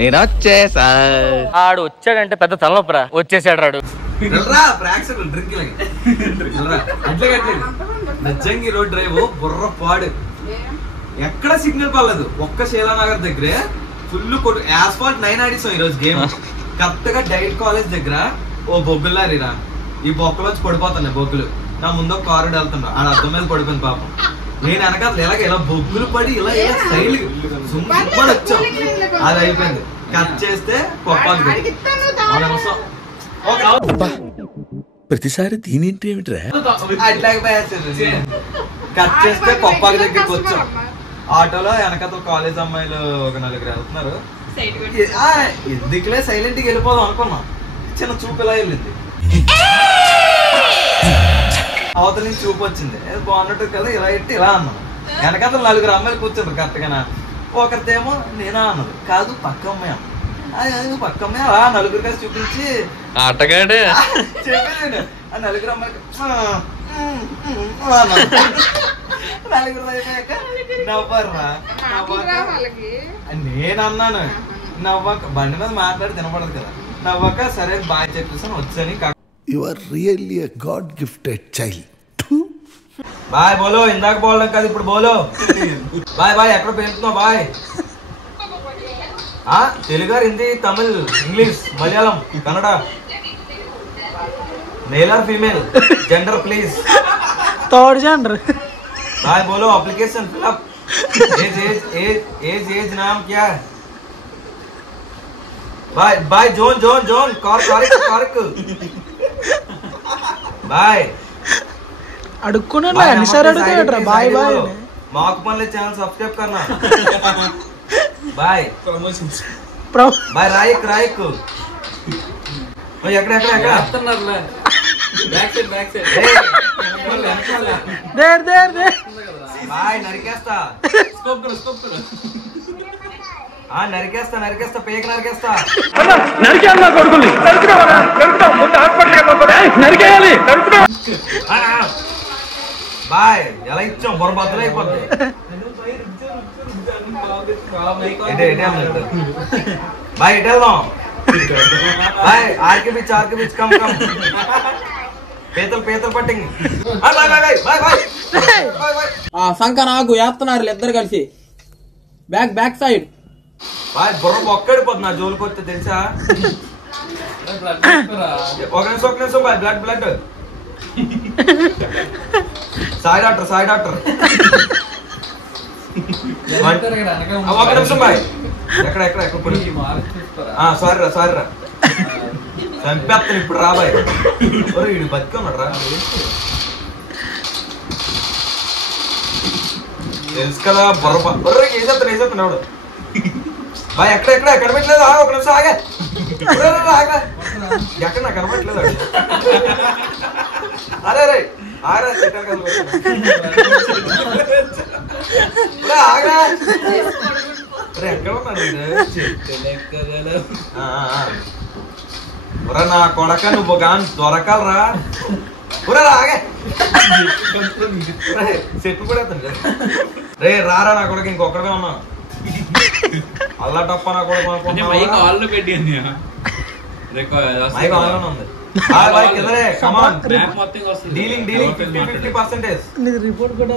నేను వచ్చేసా. ఆడు వచ్చాడంటే పెద్ద తలనొప్పరా. వచ్చేసాడు రాడు. నజ్జంగి రోడ్ డ్రైవ్ బుర్ర పాడు. ఎక్కడ సిగ్నల్ పడలేదు. ఒక్క శీలానగర్ దగ్గరే ఫుల్ కొట్టు యాస్ఫాల్ట్ 9 ఆడిస్తాం ఈ రోజు గేమ్. కరెక్ట్ గా డైట్ కాలేజ్ దగ్గర ఓ బొగ్గులారిరా. ఈ బొక్కలోంచి పడిపోతున్నాయి బొగ్గులు. నా ముందు ఒక కారు వెళ్తున్నా. ఆడ అద్దం మీద పడిపోయింది పాపం. నేను వెనకాల ఎలాగ ఇలా బొగ్గులు పడి ఇలా స్టైల్ సుమ్మని వచ్చాం. అది అయిపోయింది. కట్ చేస్తే ప్రతిసారి దీనింటి ఏమిట్రా? కట్ చేస్తే కొప్పాకి దగ్గరికి వచ్చాం. ఆటోలో వెనకాల కాలేజ్ అమ్మాయిలు ఒక 4 వెళ్తున్నారు. ఎందుకులే సైలెంట్ గా వెళ్ళిపోదాం అనుకున్నాం. చిన్న చూపు ఇలా వెళ్ళింది. అవతల నుంచి చూపు వచ్చింది. బాగున్నట్టు కదా ఇలా ఎట్టి ఇలా అన్నాం. వెనకాల 4 అమ్మాయిలు కూర్చుంటారు కరెక్ట్ గానా. ఒకరితేమో నేనా అన్నది. కాదు పక్క అమ్మాయి అమ్మ. పక్క అమ్మాయి అలా 4 కలిసి చూపించి ఆటగాడే చెప్పాను. ఆ 4 అమ్మాయికి 4 అయిపోయాక నవ్వర్రా. నేను అన్నాను నవ్వక. బండి మీద మాట్లాడి తినపడదు కదా. నవ్వక సరే బాయ్ చెప్పేసాను వచ్చని. You are really a God gifted child. Boy బోలో. ఇందాక బోలడం కాదు ఇప్పుడు బోలో. Boy boy. ఎక్కడ పెరుగుతున్నావు boy? Telugu, Hindi, Tamil, English, Malayalam, Kannada. Male और female gender please. Third gender. Bye बोलो. Application fill up. एज नाम क्या है? Bye bye. Zone zone zone कॉर्क बाय. అడుక్కున్నా అన్నిసారి అడుగుతాడరా బాయ్ బాయ్. మాకు పనులే. ఛానల్ సబ్స్క్రైబ్ करना. Boy promotions. బాయ్ రాయక్ రాయక్. ఎక్కడ ఎక్కడ ఎక్కడ వస్తున్నారులే. Back side there boy. నరికేస్తా. స్కోప్ కర నరికేస్తా పేక నరికేస్తా. నరికేయాలి నా కొడుకుని. ముందు హాస్పిటల్ నరికేయాలి. బాయ్. ఎలా ఇచ్చాం బొర బద్దలు అయిపోద్ది. బాయ్ ఇటు వెళ్దాం. బాయ్. ఆర్కే బీచ్ కమ్ పీతలు పట్టింగ్. సంక నాకు వేస్తున్నారు ఇద్దరు కలిసి. Back side boy. బుర్ర ఒక్కడిపోతుంది నా జోలికి వస్తే తెలుసా. ఒక నిమిషం బాయ్. Blood Sai doctor. ఒక నిమిషం బాయ్. ఎక్కడ సారీ రా చంపేస్తాను ఇప్పుడు. రాబాయ్ వీడు బతికున్నాడు రా. తెలుసు కదా బొర్ర వేసేస్తాను ఎవడు. బాయ్ ఎక్కడ కనబెట్టలేదు. ఒక నిమిషం ఆగా. ఎక్కడ నాకు కనబెట్టలేదు. అరే ఆగా ఎక్కడ ఉన్నాడు నా కొడక. నువ్వు కానీ దొరకాలరా. ఆగే చెట్టు కూడా రే రారా నా కొడక. ఇంకొక్కడే ఉన్నా. అల్లా టప్ప నా కొడక. మైక్ ఆన్లో ఉంది. డీలింగ్ 50%. రిపోర్ట్ కూడా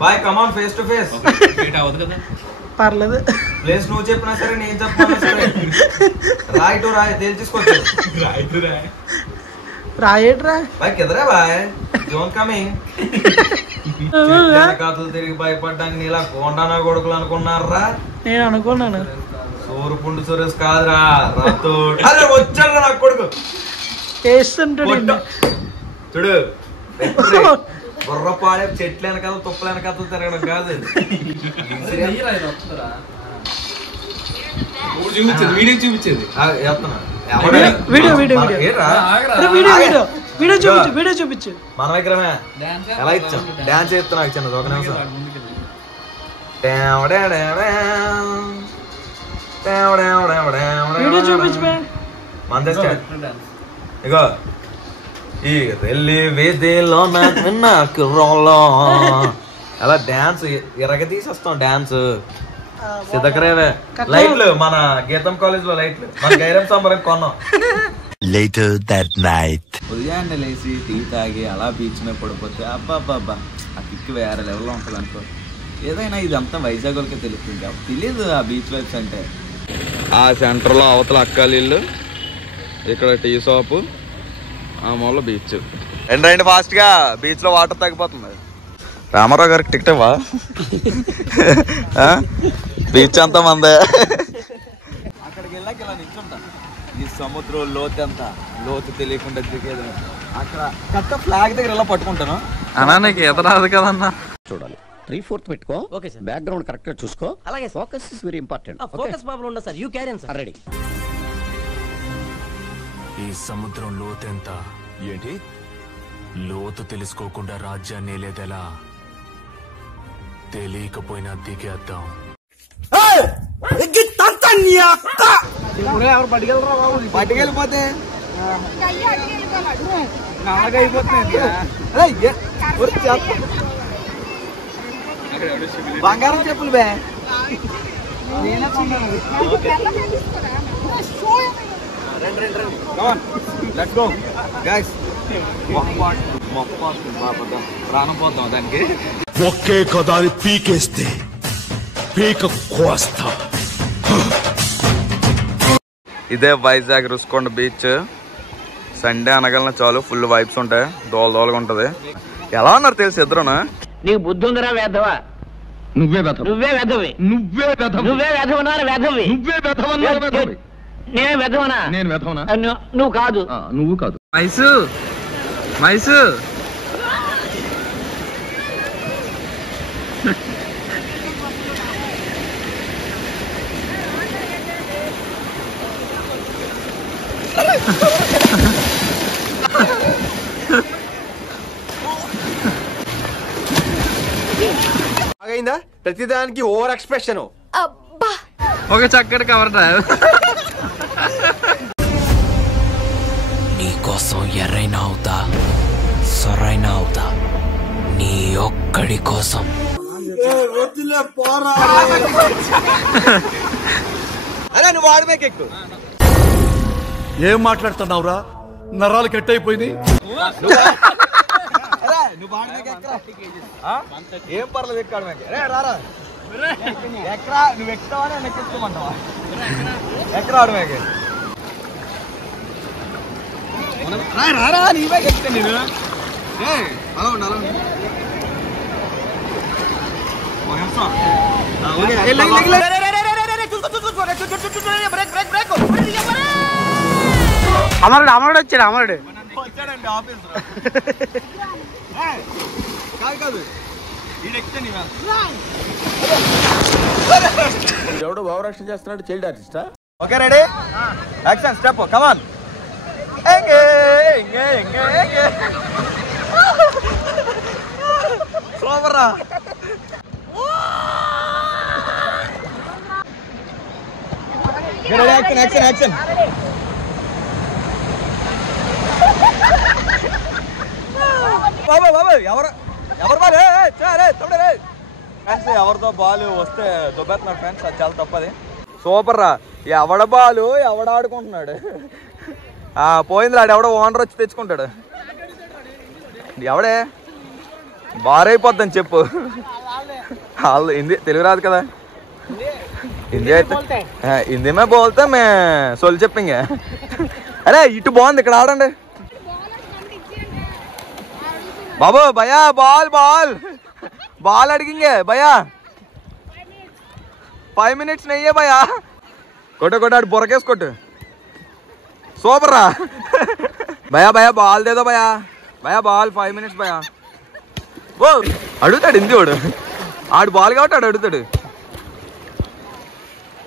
boy come on face to face. పర్లేదు. ప్లేస్ నువ్వు చెప్పినా సరే నేను చెప్పినా సరే రాయి తేల్చేసుకోవచ్చు. రాయేట్రా బాయ్ కిదరే బాయ్. Zone coming. కాతులు తిరిగి భయపడ్డానికి నీలా కొండనా కొడుకులు అనుకున్నారా? నేను అనుకున్నాను. సూరుపుండు సురేష్ కాదురా రాతోడు. అదే వచ్చాడు నా కొడుకు. చూడు బుర్ర పాడే చెట్లు వెనకాల తుప్పలు వెనకాల తిరగడం కాదు. చూపించేది మన విగ్రహమే. ఎలా ఇచ్చాం డాన్స్ చేస్తున్నా చిన్నది. ఒక నిమిషం. ఇగో ఈ రెల్లి వీధిలో నాకు రోలో అలా డాన్స్ ఎరగ తీసేస్తాం డాన్స్ సిద్ధకరేవే లైట్లు మన గీతం కాలేజ్ లో లైట్లు మన గైరం సంబరం కొన్నాం. Later that night. ఉదయాన్నే లేచి టీ తాగి అలా బీచ్ మీద పడిపోతే అబ్బా ఆ కిక్ వేరే లెవెల్లో ఉంటుంది అనుకో. ఏదైనా ఇదంతా వైజాగ్ వాళ్ళకే తెలుస్తుంది, తెలియదు ఆ బీచ్ వైబ్స్ అంటే. ఆ సెంటర్లో అవతల అక్కాలిల్లు, ఇక్కడ టీ షాపు, ఆ మూల బీచ్. రండి ఫాస్ట్ గా, బీచ్ లో వాటర్ తగ్గిపోతుంది. రామారావు గారికి టికెట్ ఇవ్వా? బీచ్ అంతా మందే. అక్కడికి వెళ్ళాక ఇలా నిల్చుంటా, ఈ సముద్రం లోతు ఎంత, లోతు తెలియకుండా దిగేది. అక్కడ కరెక్ట్ ఫ్లాగ్ దగ్గర ఇలా పట్టుకుంటాను. అన్నా నీకు ఈత రాదు కదన్నా. చూడాలి 3/4 పెట్టుకో. Okay sir. బ్యాక్గ్రౌండ్ కరెక్ట్ గా చూసుకో. అలాగే. Focus is very important. Focus problem ఉండదు sir. You carry on sir. Ready. ఈ సముద్రం లోతెంత ఏంటి? లోతు తెలుసుకోకుండా రాజ్యాన్ని లేదెలా? తెలియకపోయినా దిగేద్దాం. పట్టుకెళ్ళిపోతే బంగారం చెప్పులు బే. ప్రాణం పోతాం దానికి. ఒకే కదాని పీకేస్తే పీక కోస్తా. ఇదే వైజాగ్ రుషికొండ బీచ్. సండే అనగలన చాలు ఫుల్ వైబ్స్ ఉంటాయి, దోలదోలగా ఉంటది. ఎలా ఉన్నారు తెలుసు ఇద్దరునా? నీకు బుద్ధి ఉందిరా వేధవా? నువ్వే వెధవి. నేనే వెధవనా? నేను వెధవనా? నువ్వు కాదు. నువ్వు కాదు. మైసు మైసు అయిందా? ప్రతిదానికి ఓవర్ ఎక్స్ప్రెషన్. ఒక చక్కటి కవర్ డ్రైవ్. నీకోసం ఎర్రైనా అవుతా, సొరైనా అవుతా, నీ ఒక్కడి కోసం. అరే నువ్వు వాడమే ఎక్కు. ఏం మాట్లాడుతున్నావురా? నరాలు కట్ అయిపోయింది. ఏం పర్లేదు ఎక్కడ రారా. ఎక్కడా నువ్వు ఎక్కుతావా నేను ఎక్కించుకోమంటావా? ఎక్కడ ఆడమే రారా, నీ బ్యాగ్ ఎక్కుతా నేను. అలా ఉండు, అలా ఉండు. అమరుడు వచ్చాడు. అమరుడు వచ్చాడండి ఆఫీస్. కాదు కాదు, ఈయన ఎక్కుతా నీ ఎవడో భావరక్షణ చేస్తున్నాడు, చైల్డ్ ఆర్టిస్టా? Okay ready, action, step, come on. Super రా. Action action action. బాబా బాబా ఎవరు బాలు? తమ్ముడు ఫ్రెండ్స్, ఎవరితో బాలు వస్తే దుబ్బేస్తున్నారు ఫ్రెండ్స్, అది చాలా తప్పది. సూపర్ రా. ఎవడ బాలు ఎవడ ఆడుకుంటున్నాడు. పోయింది ఆడు, ఎవడో ఓనర్ వచ్చి తెచ్చుకుంటాడు. ఎవడే బారైపోద్దని చెప్పు. వాళ్ళు హిందీ తెలుగు రాదు కదా. హిందీ అయితే హిందీ మే బోల్తే మే సొల్లు చెప్పింగే. అరే ఇటు బాగుంది, ఇక్కడ ఆడండి బాబు. భయ్యా బాల్ బాల్ బాల్ అడిగింగే భయ్యా. 5 minutes నెయ్యే భయ్యా. కొట్టు ఆడు బొరకేసి కొట్టు. సూపర్ రా. భయ్యా భయ్యా బాల్ దేదో భయ్యా. భయ్యా బాల్ 5 minutes భయ్యా. ఓ అడుగుతాడు హిందీ వాడు. ఆడు బాల్ కాబట్టి ఆడు అడుగుతాడు.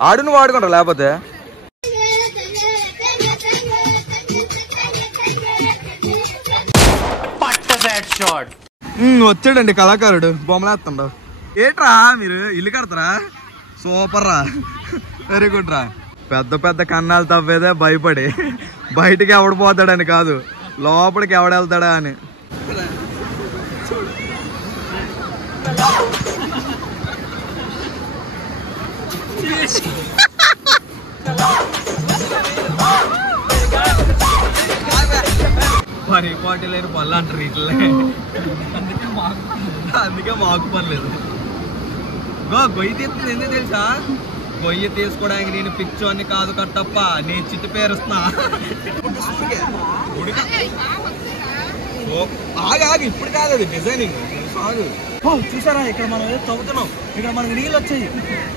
ఆడు నువ్వు ఆడుకుంటా లేకపోతే. వచ్చాడండి కళాకారుడు, బొమ్మలేస్తుండ. ఏట్రా మీరు ఇల్లు కడతారా? సూపర్ రా, వెరీ గుడ్ రా. పెద్ద పెద్ద కన్నాలు తవ్వేదే భయపడి, బయటికి ఎవడు పోతాడని కాదు, లోపలికి ఎవడెళ్తాడా అని. పని పాటి లేని పళ్ళు అంటారు ఇట్లే. అందుకే మాకు పర్లేదు. గొయ్యి తీస్తుంది ఎందుకు తెలుసా? గొయ్యి తీసుకోవడానికి నేను పిచ్చోని కాదు కట్టప్ప, నేను చిట్టు పేరుస్తున్నా. ఆగి ఇప్పుడు కాదు అది డిజైనింగ్. చూసారా ఇక్కడ మనం ఏదో తవ్వుతున్నాం, ఇక్కడ మనకి నీళ్ళు వచ్చాయి.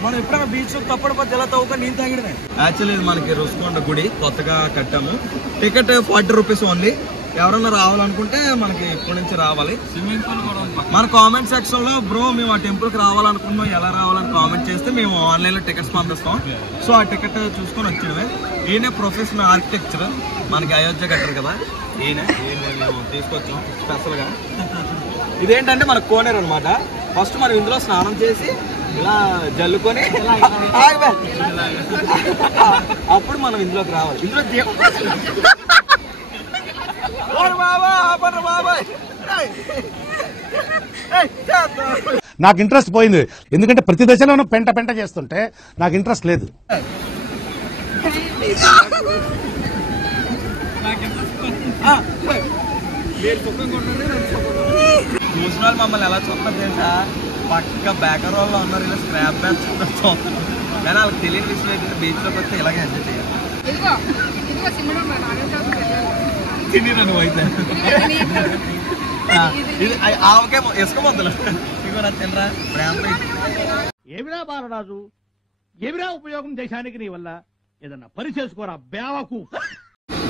మనం ఎప్పుడైనా బీచ్ తప్పడిపోతే ఎలా తవ్వుకొని నీళ్ళు తాగిడమే. యాక్చువల్లీ ఇది మనకి రుషికొండ గుడి కొత్తగా కట్టాము. Ticket 40 rupees only. ఎవరన్నా రావాలనుకుంటే మనకి ఇప్పటి నుంచి రావాలి. స్విమ్మింగ్ పూల్ కూడా ఉంది. మన కామెంట్ సెక్షన్ లో బ్రో మేము ఆ టెంపుల్ కి రావాలనుకున్నాం, ఎలా రావాలని కామెంట్ చేస్తే మేము ఆన్లైన్ లో టికెట్స్ పంపిస్తాం. సో ఆ టికెట్ చూసుకొని వచ్చినవే. ఈయనే ప్రొఫెషనల్ ఆర్కిటెక్చర్, మనకి అయోధ్య కట్టారు కదా, ఈయనే మేము తీసుకొచ్చాం స్పెషల్ గా. ఇదేంటంటే మనకు కోనేరు అనమాట. ఫస్ట్ మనం ఇందులో స్నానం చేసి ఇలా జల్లుకొని అప్పుడు మనం ఇందులోకి రావాలి. ఇందులో నాకు ఇంట్రెస్ట్ పోయింది, ఎందుకంటే ప్రతి దశలోనూ పెంట పెంట చేస్తుంటే నాకు ఇంట్రెస్ట్ లేదు. చూసిన వాళ్ళు మమ్మల్ని ఎలా చూస్తారు తెలుసా? పక్క బేకర్ వాళ్ళు ఉన్నారు, ఇలా స్క్రాప్ బ్యాచ్ చూస్తారు. కానీ వాళ్ళకి తెలియని విషయం ఏంటంటే బీచ్ లోకి వస్తే ఇలాగే ఎంజాయ్ చేయాలి. తిని నువ్వు అయితే ఇది ఆవకే ఇసుక మొదలు ఇగో నా తినరా ఏమిరా బాలరాజు, ఏమిరా ఉపయోగం దేశానికి నీ వల్ల? ఏదన్నా పని చేసుకోరా బేవకు.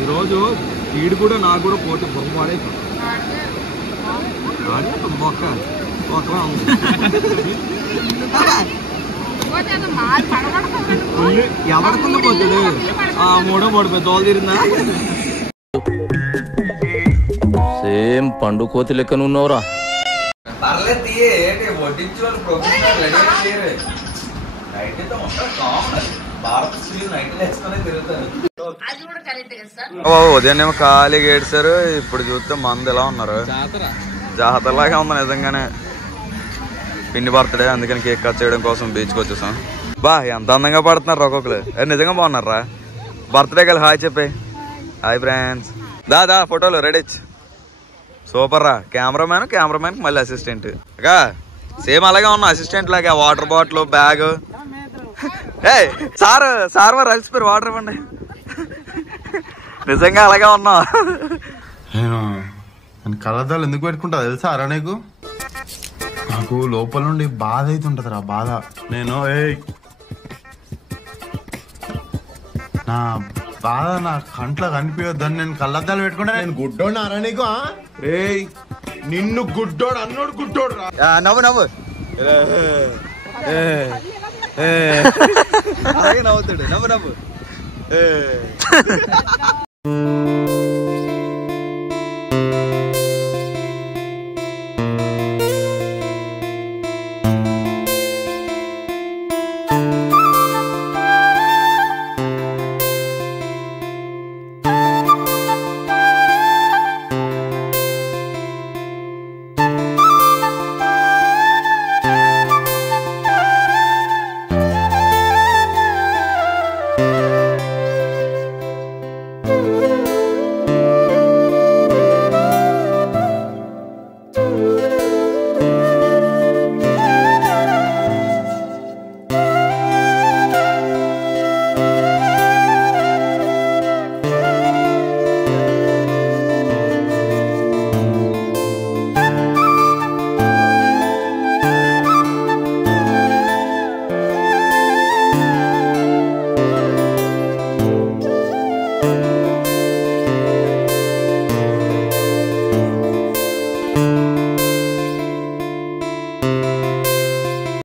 ఈరోజు వీడు కూడా నాకు కూడా పోటీ బొమ్మడే మొక్క ఎవరికన్నా పోతుంది. మూడో పడిపోయి తోలు తీరిందా? సేమ్ పండు కోతి లెక్క నున్నవరా. పర్లేదు తీయే, వడ్డించు వాళ్ళు ప్రొఫెషనల్ రెడీ చేయరు. నైట్ అయితే మొత్తం కామన్, భారత స్త్రీలు నైట్ వేసుకునే తిరుగుతారు. ఉదయాన్నేమో ఖాళీగా ఏడ్చారు, ఇప్పుడు చూస్తే మంది ఎలా ఉన్నారు. జాతరలాగా ఉంది నిజంగానే. పిన్ని బర్త్డే, అందుకని కేక్ కట్ చేయడం కోసం బీచ్కి వచ్చేసాం. బా ఎంత అందంగా పడుతున్నారు ఒక్కొక్కరు. నిజంగా బాగున్నారా? బర్త్డే కలిసి హాయ్ చెప్పే. Hi friends. దా ఫోటోలు రెడీ. సూపర్ రా. కెమెరామ్యాన్ మళ్ళీ అసిస్టెంట్. అగా సేమ్ అలాగే ఉన్నా, అసిస్టెంట్ లాగా. Water bottle, bag. సార్ వారు అలసిపోయారు, వాటర్ ఇవ్వండి. నిజంగా అలాగే ఉన్నా. నేను కళ్ళద్దాలు ఎందుకు పెట్టుకుంటా తెలుసా అరా నీకు? నాకు లోపల నుండి బాధ అవుతుంటది రా, బాధ. నేను నా బాధ నా కంట్లో కనిపించొద్దని నేను కళ్ళద్దాలు పెట్టుకుంటా. నేను గుడ్డోడు అరా నీకు? రే నిన్ను గుడ్డోడు అన్నోడు గుడ్డోడు రా. నవ్వు నవ్వుతాడు. నవ్వు